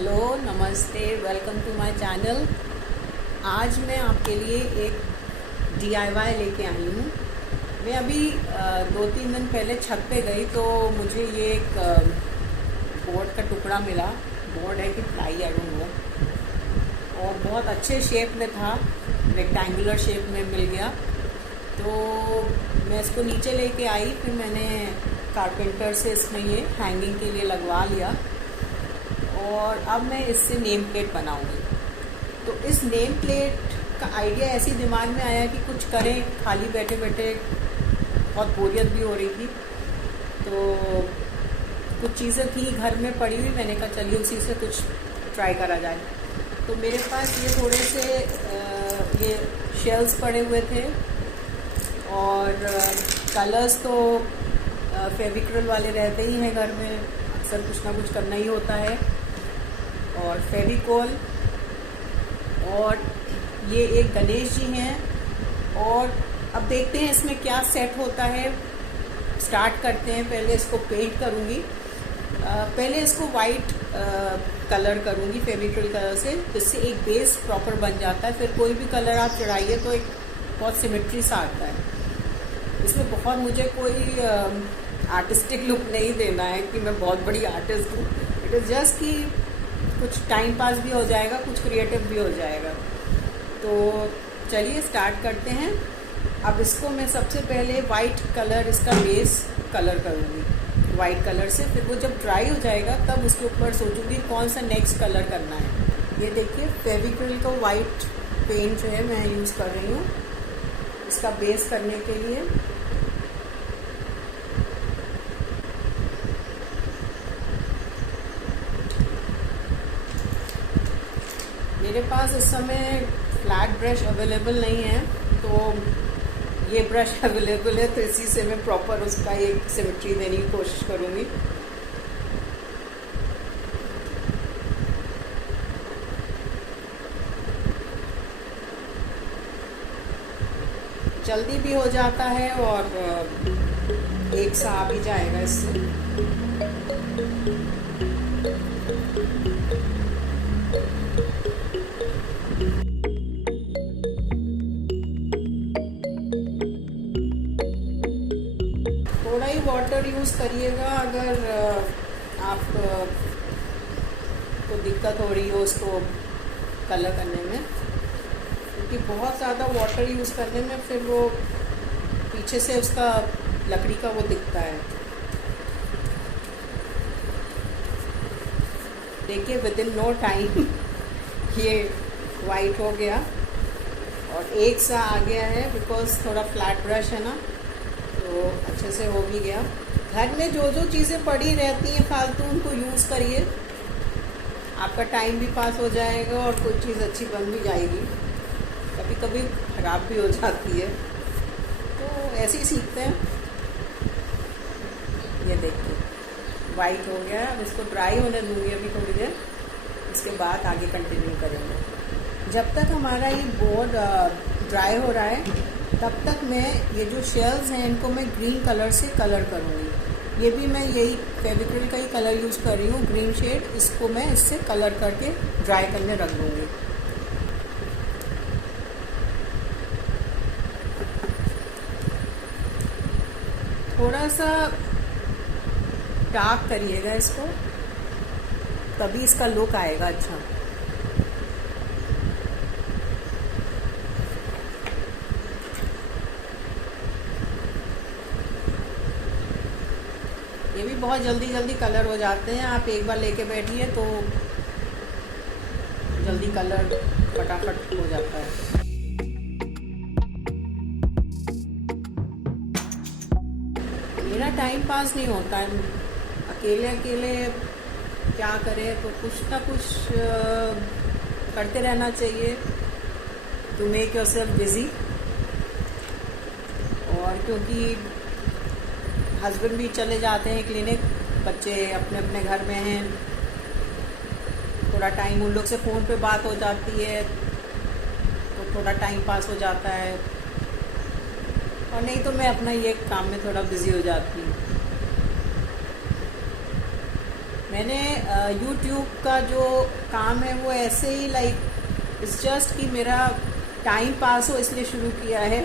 Hello, नमस्ते, welcome to my channel. आज मैं आपके लिए एक DIY लेके आई हूँ। मैं अभी 2-3 दिन पहले छत पे गई तो मुझे ये एक बोर्ड का टुकड़ा मिला। बोर्ड है कि प्लाई, आई डोंट नो, और बहुत अच्छे शेप में था, रेक्टेंगुलर शेप में मिल गया। तो मैं इसको नीचे लेके आई, फिर मैंने कारपेंटर से इसमें ये हैंगिंग के लिए लगवा लिया और अब मैं इससे नेम प्लेट बनाऊंगी। तो इस नेम प्लेट का आइडिया ऐसी दिमाग में आया कि कुछ करें, खाली बैठे बैठे बहुत बोरियत भी हो रही थी। तो कुछ चीज़ें थी घर में पड़ी हुई, मैंने कहा चलिए उसी से कुछ ट्राई करा जाए। तो मेरे पास ये थोड़े से ये शेल्स पड़े हुए थे और कलर्स तो फेविक्रल वाले रहते ही हैं घर में, अक्सर कुछ ना कुछ करना ही होता है, और फेविकोल, और ये एक गणेश जी हैं। और अब देखते हैं इसमें क्या सेट होता है। स्टार्ट करते हैं। पहले इसको पेंट करूँगी, पहले इसको वाइट कलर करूँगी फेविक्रल कलर से, जिससे एक बेस प्रॉपर बन जाता है। फिर कोई भी कलर आप चढ़ाइए तो एक बहुत सिमेट्री सा आता है। इसमें बहुत मुझे कोई आर्टिस्टिक लुक नहीं देना है कि मैं बहुत बड़ी आर्टिस्ट हूँ। इट इज़ जस्ट कि कुछ टाइम पास भी हो जाएगा, कुछ क्रिएटिव भी हो जाएगा। तो चलिए स्टार्ट करते हैं। अब इसको मैं सबसे पहले वाइट कलर, इसका बेस कलर करूँगी वाइट कलर से। फिर वो जब ड्राई हो जाएगा तब उसके ऊपर सोचूंगी कौन सा नेक्स्ट कलर करना है। ये देखिए फेविक्रल का वाइट पेंट जो है मैं यूज़ कर रही हूँ इसका बेस करने के लिए। मेरे पास इस समय फ्लैट ब्रश अवेलेबल नहीं है, तो ये ब्रश अवेलेबल है, तो इसी से मैं प्रॉपर उसका एक सिमेट्री देने की कोशिश करूँगी। जल्दी भी हो जाता है और एक सा आ भी जाएगा इससे। थोड़ा ही वाटर यूज़ करिएगा अगर आप को दिक्कत हो रही हो उसको कलर करने में, क्योंकि बहुत ज़्यादा वाटर यूज़ करने में फिर वो पीछे से उसका लकड़ी का वो दिखता है। देखिए विद इन नो टाइम ये वाइट हो गया और एक सा आ गया है, बिकॉज थोड़ा फ्लैट ब्रश है ना, तो अच्छे से हो भी गया। घर में जो जो चीज़ें पड़ी रहती हैं फालतू, उनको यूज़ करिए, आपका टाइम भी पास हो जाएगा और कोई चीज़ अच्छी बन भी जाएगी। कभी कभी ख़राब भी हो जाती है, तो ऐसे ही सीखते हैं। ये देखिए वाइट हो गया। अब इसको ड्राई होने दूँगी अभी थोड़ी देर, इसके बाद आगे कंटिन्यू करेंगे। जब तक हमारा ये बोर्ड ड्राई हो रहा है तब तक मैं ये जो शेल्स हैं इनको मैं ग्रीन कलर से कलर करूँगी। ये भी मैं यही फेविक्रल का ही कलर यूज़ कर रही हूँ, ग्रीन शेड। इसको मैं इससे कलर करके ड्राई करने रख दूँगी। थोड़ा सा डार्क करिएगा इसको, तभी इसका लुक आएगा अच्छा। ये भी बहुत जल्दी जल्दी कलर हो जाते हैं। आप एक बार लेके बैठिए तो जल्दी कलर फटाफट हो जाता है। मेरा टाइम पास नहीं होता है, अकेले अकेले क्या करें, तो कुछ ना कुछ करते रहना चाहिए टू मेक योरसेल्फ बिजी। और क्योंकि हस्बैंड भी चले जाते हैं क्लिनिक, बच्चे अपने अपने घर में हैं, थोड़ा टाइम उन लोग से फ़ोन पे बात हो जाती है तो थोड़ा टाइम पास हो जाता है, और नहीं तो मैं अपना ये काम में थोड़ा बिज़ी हो जाती हूँ। मैंने यूट्यूब का जो काम है वो ऐसे ही लाइक इट्स जस्ट कि मेरा टाइम पास हो इसलिए शुरू किया है.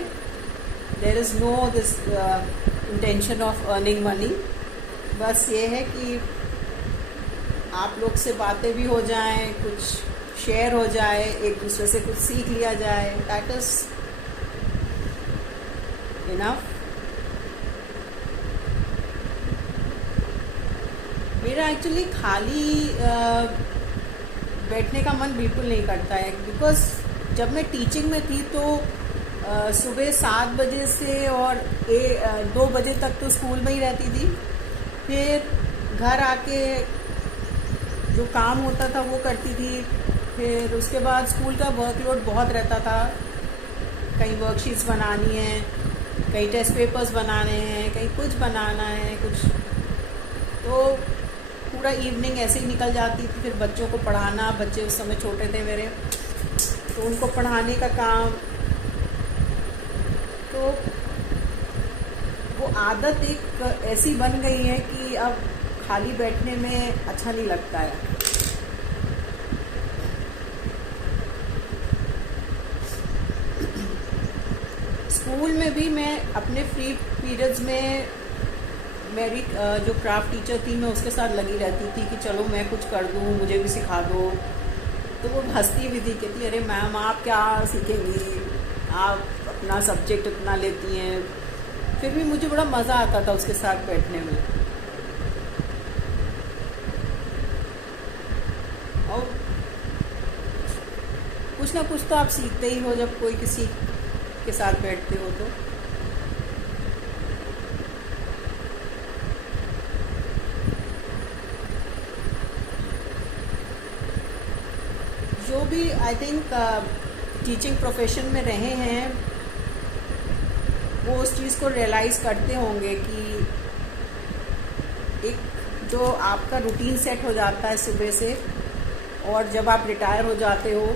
There is no this intention of earning money. बस ये है कि आप लोग से बातें भी हो जाएं, कुछ शेयर हो जाए, एक दूसरे से कुछ सीख लिया जाए. That is enough. मेरा एक्चुअली खाली बैठने का मन बिल्कुल नहीं करता है, बिकॉज जब मैं टीचिंग में थी तो सुबह 7 बजे से और 2 बजे तक तो स्कूल में ही रहती थी. फिर घर आके जो काम होता था वो करती थी. फिर उसके बाद स्कूल का वर्कलोड बहुत रहता था. कहीं वर्कशीट्स बनानी है, कहीं टेस्ट पेपर्स बनाने हैं, कहीं कुछ बनाना है कुछ. तो पूरा इवनिंग ऐसे ही निकल जाती थी. फिर बच्चों को पढ़ाना, बच्चे उस समय छोटे थे मेरे, तो उनको पढ़ाने का काम. तो वो आदत एक ऐसी बन गई है कि अब खाली बैठने में अच्छा नहीं लगता है. स्कूल में भी मैं अपने फ्री पीरियड्स में मेरी जो क्राफ्ट टीचर थी मैं उसके साथ लगी रहती थी कि चलो मैं कुछ कर दूँ, मुझे भी सिखा दो. तो वो हंसती भी थी, कहती अरे मैम आप क्या सीखेंगी, आप अपना सब्जेक्ट इतना लेती हैं. फिर भी मुझे बड़ा मज़ा आता था उसके साथ बैठने में. और कुछ ना कुछ तो आप सीखते ही हो जब कोई किसी के साथ बैठते हो. तो जो भी आई थिंक टीचिंग प्रोफेशन में रहे हैं वो उस चीज़ को रियलाइज़ करते होंगे कि एक जो आपका रूटीन सेट हो जाता है सुबह से, और जब आप रिटायर हो जाते हो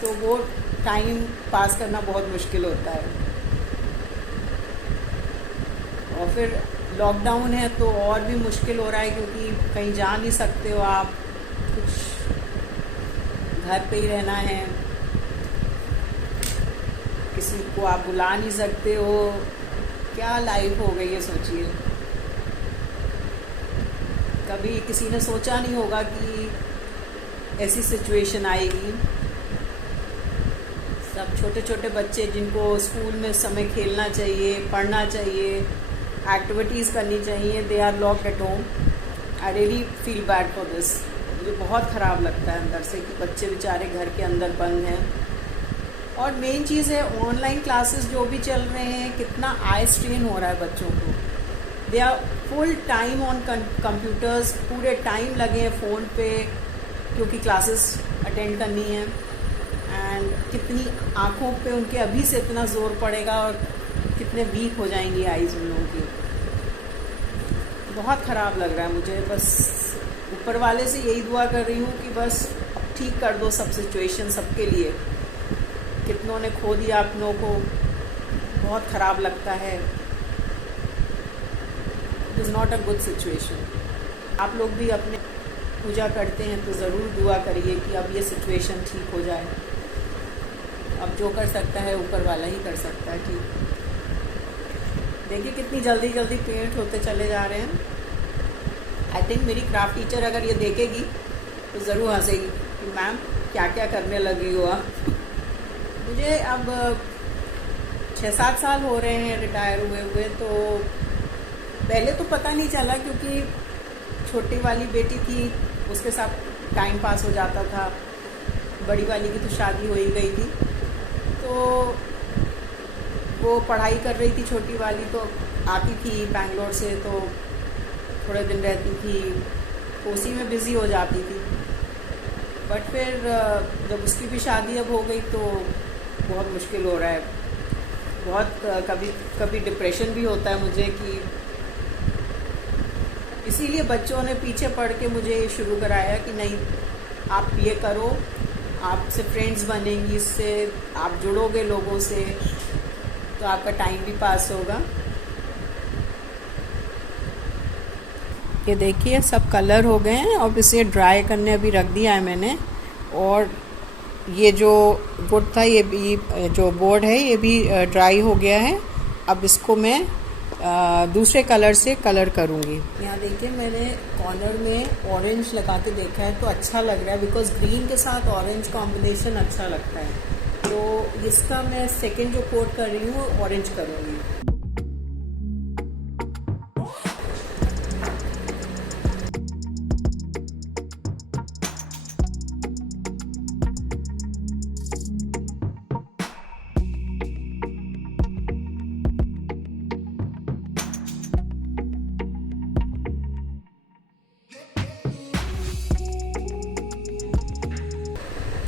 तो वो टाइम पास करना बहुत मुश्किल होता है. और फिर लॉकडाउन है तो और भी मुश्किल हो रहा है, क्योंकि कहीं जा नहीं सकते हो आप, कुछ घर पे ही रहना है, किसी को आप बुला नहीं सकते हो. क्या लाइफ हो गई है सोचिए. कभी किसी ने सोचा नहीं होगा कि ऐसी सिचुएशन आएगी. सब छोटे छोटे बच्चे जिनको स्कूल में समय खेलना चाहिए, पढ़ना चाहिए, एक्टिविटीज़ करनी चाहिए, they are locked at home. I really feel bad for this. मुझे बहुत ख़राब लगता है अंदर से कि बच्चे बेचारे घर के अंदर बंद हैं. और मेन चीज़ है ऑनलाइन क्लासेस जो भी चल रहे हैं, कितना आई स्ट्रेन हो रहा है बच्चों को. They are full time on computers, पूरे टाइम लगे हैं फ़ोन पे क्योंकि क्लासेस अटेंड करनी है. एंड कितनी आँखों पे उनके अभी से इतना ज़ोर पड़ेगा और कितने वीक हो जाएंगी आईज़ उन लोगों की. बहुत ख़राब लग रहा है मुझे. बस ऊपर वाले से यही दुआ कर रही हूँ कि बस अब ठीक कर दो सब सिचुएशन सबके लिए. कितनों ने खो दिया अपनों को, बहुत ख़राब लगता है. It is not a good situation. आप लोग भी अपने पूजा करते हैं तो ज़रूर दुआ करिए कि अब ये सिचुएशन ठीक हो जाए. अब जो कर सकता है ऊपर वाला ही कर सकता है. ठीक, देखिए कितनी जल्दी जल्दी पेंट होते चले जा रहे हैं. आई थिंक मेरी क्राफ्ट टीचर अगर ये देखेगी तो ज़रूर हंसेगी कि मैम क्या क्या करने लगी हो आप. मुझे अब 6-7 साल हो रहे हैं रिटायर हुए. तो पहले तो पता नहीं चला क्योंकि छोटी वाली बेटी थी, उसके साथ टाइम पास हो जाता था. बड़ी वाली की तो शादी हो ही गई थी, तो वो पढ़ाई कर रही थी. छोटी वाली तो आती थी बैंगलोर से, तो थोड़े दिन रहती थी, उसी में बिज़ी हो जाती थी. बट फिर जब उसकी भी शादी अब हो गई तो बहुत मुश्किल हो रहा है. बहुत कभी कभी डिप्रेशन भी होता है मुझे कि इसीलिए बच्चों ने पीछे पड़ के मुझे ये शुरू कराया कि नहीं आप ये करो, आपसे फ्रेंड्स बनेंगी, इससे आप जुड़ोगे लोगों से तो आपका टाइम भी पास होगा. ये देखिए सब कलर हो गए हैं। अब इसे ड्राई करने अभी रख दिया है मैंने। और ये जो वुड था, ये भी जो बोर्ड है ये भी ड्राई हो गया है। अब इसको मैं दूसरे कलर से कलर करूँगी। यहाँ देखिए मैंने कॉर्नर में ऑरेंज लगा के देखा है तो अच्छा लग रहा है, बिकॉज ग्रीन के साथ ऑरेंज कॉम्बिनेशन अच्छा लगता है। तो इसका मैं सेकंड जो कोट कर रही हूँ ऑरेंज करूँगी।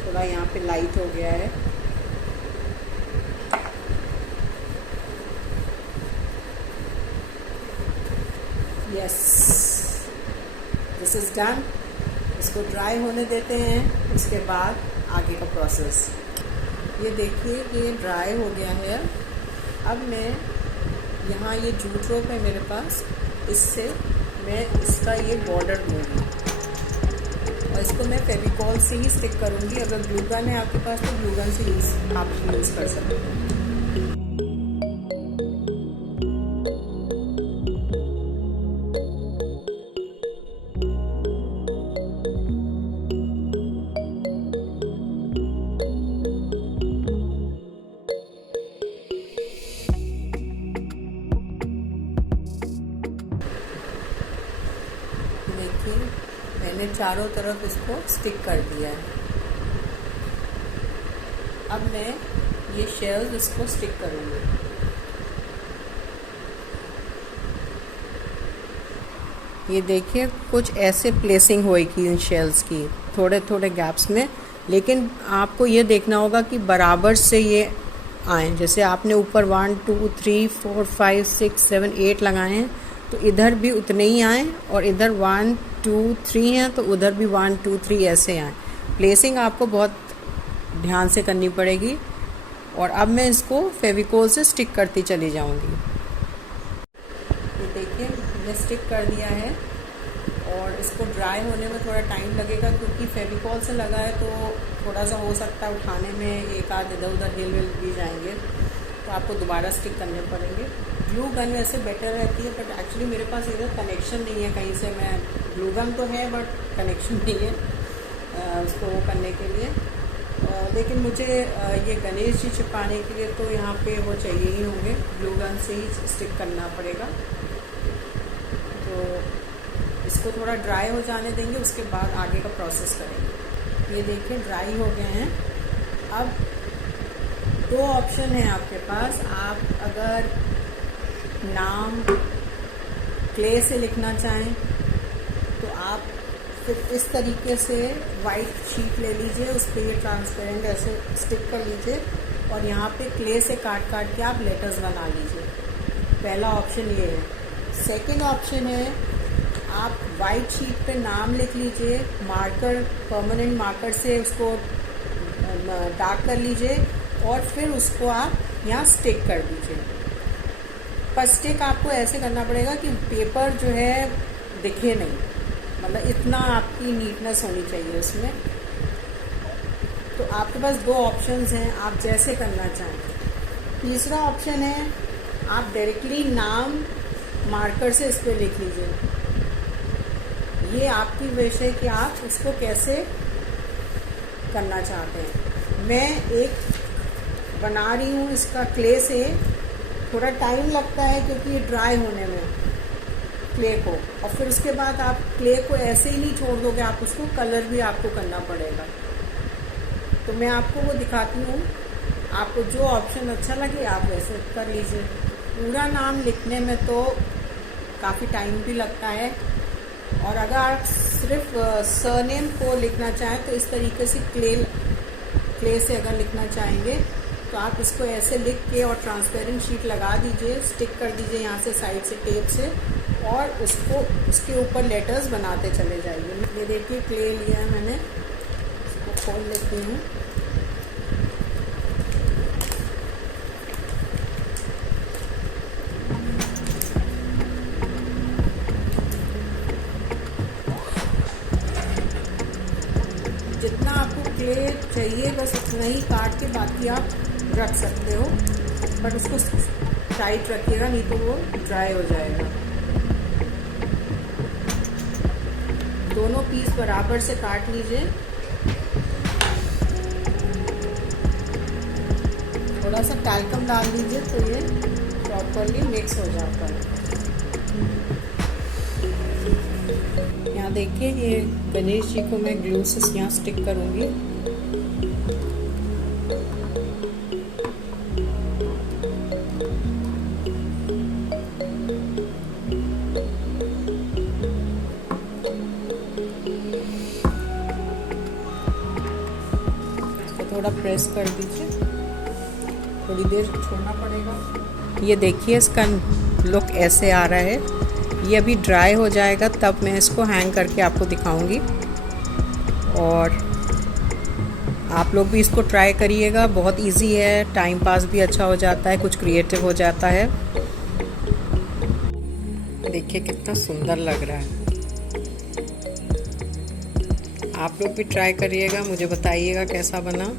थोड़ा यहाँ पे लाइट हो गया है। Yes, this is done. इसको ड्राई होने देते हैं, उसके बाद आगे का प्रोसेस। ये देखिए ये ड्राई हो गया है। अब मैं यहाँ ये जूट रोप है मेरे पास, इससे मैं इसका ये बॉर्डर दूँगी और इसको मैं फेविकॉल से ही स्टिक करूँगी। अगर ग्लू गन है आपके पास तो ग्लू गन से आप यूज़ कर सकते हैं। देखिए मैंने चारों तरफ इसको स्टिक कर दिया है। अब मैं ये शेल्स इसको स्टिक करूँगी। ये देखिए कुछ ऐसे प्लेसिंग होगी इन शेल्स की, थोड़े थोड़े गैप्स में, लेकिन आपको ये देखना होगा कि बराबर से ये आए। जैसे आपने ऊपर 1 2 3 4 5 6 7 8 लगाए हैं तो इधर भी उतने ही आए, और इधर 1 2 3 हैं तो उधर भी 1 2 3 ऐसे आए। प्लेसिंग आपको बहुत ध्यान से करनी पड़ेगी। और अब मैं इसको फेविकोल से स्टिक करती चली जाऊंगी। ये देखिए मैंने स्टिक कर दिया है और इसको ड्राई होने में थोड़ा टाइम लगेगा, क्योंकि फेविकोल से लगा है तो थोड़ा सा हो सकता है उठाने में एक आध इधर उधर हिल विल भी जाएंगे, तो आपको दोबारा स्टिक करने पड़ेंगे। ग्लू गन वैसे बेटर रहती है, बट एक्चुअली मेरे पास इधर कनेक्शन नहीं है कहीं से। मैं ग्लू गन तो है बट कनेक्शन नहीं है उसको वो करने के लिए। लेकिन मुझे ये गणेश जी चिपकाने के लिए तो यहाँ पे वो चाहिए ही होंगे, ग्लू गन से ही स्टिक करना पड़ेगा। तो इसको थोड़ा ड्राई हो जाने देंगे, उसके बाद आगे का प्रोसेस करेंगे। ये देखिए ड्राई हो गए हैं। अब दो ऑप्शन है आपके पास। आप अगर नाम क्ले से लिखना चाहें तो आप फिर इस तरीके से वाइट शीट ले लीजिए, उस पर ये ट्रांसपेरेंट ऐसे स्टिक कर लीजिए और यहाँ पे क्ले से काट काट के आप लेटर्स बना लीजिए। पहला ऑप्शन ये है। सेकंड ऑप्शन है आप वाइट शीट पे नाम लिख लीजिए, मार्कर परमानेंट मार्कर से उसको डार्क कर लीजिए और फिर उसको आप यहाँ स्टिक कर दीजिए। पर स्टिक आपको ऐसे करना पड़ेगा कि पेपर जो है दिखे नहीं, मतलब इतना आपकी नीटनेस होनी चाहिए उसमें। तो आपके पास दो ऑप्शंस हैं, आप जैसे करना चाहें। तीसरा ऑप्शन है आप डायरेक्टली नाम मार्कर से इस पर लिख लीजिए। ये आपकी विश है कि आप इसको कैसे करना चाहते हैं। मैं एक बना रही हूँ इसका क्ले से, थोड़ा टाइम लगता है क्योंकि ये ड्राई होने में क्ले को, और फिर उसके बाद आप क्ले को ऐसे ही नहीं छोड़ दोगे, आप उसको कलर भी आपको करना पड़ेगा। तो मैं आपको वो दिखाती हूँ, आपको जो ऑप्शन अच्छा लगे आप वैसे कर लीजिए। पूरा नाम लिखने में तो काफ़ी टाइम भी लगता है, और अगर आप सिर्फ सरनेम को लिखना चाहें तो इस तरीके से क्ले से अगर लिखना चाहेंगे तो आप इसको ऐसे लिख के और ट्रांसपेरेंट शीट लगा दीजिए, स्टिक कर दीजिए यहाँ से साइड से टेप से, और उसको उसके ऊपर लेटर्स बनाते चले जाइए। ये देखिए क्ले लिया है मैंने, इसको खोल लेती हूँ। आपको क्ले चाहिए बस उतना ही काट के, बाकी आप रख सकते हो, बट उसको टाइट रखिएगा नहीं तो वो ड्राई हो जाएगा। दोनों पीस बराबर से काट लीजिए। थोड़ा सा टैल्कम डाल दीजिए तो ये प्रॉपरली मिक्स हो जाता है। यहाँ देखिए, ये गणेश जी को मैं ग्लू से यहाँ स्टिक करूँगी। थोड़ा प्रेस कर दीजिए, थोड़ी देर छोड़ना पड़ेगा। ये देखिए, इसका लुक ऐसे आ रहा है। ये अभी ड्राई हो जाएगा तब मैं इसको हैंग करके आपको दिखाऊंगी। और आप लोग भी इसको ट्राई करिएगा, बहुत इजी है, टाइम पास भी अच्छा हो जाता है, कुछ क्रिएटिव हो जाता है। देखिए कितना सुंदर लग रहा है। आप लोग भी ट्राई करिएगा, मुझे बताइएगा कैसा बना।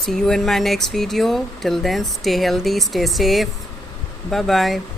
See you in my next video. Till then, stay healthy, stay safe. Bye bye.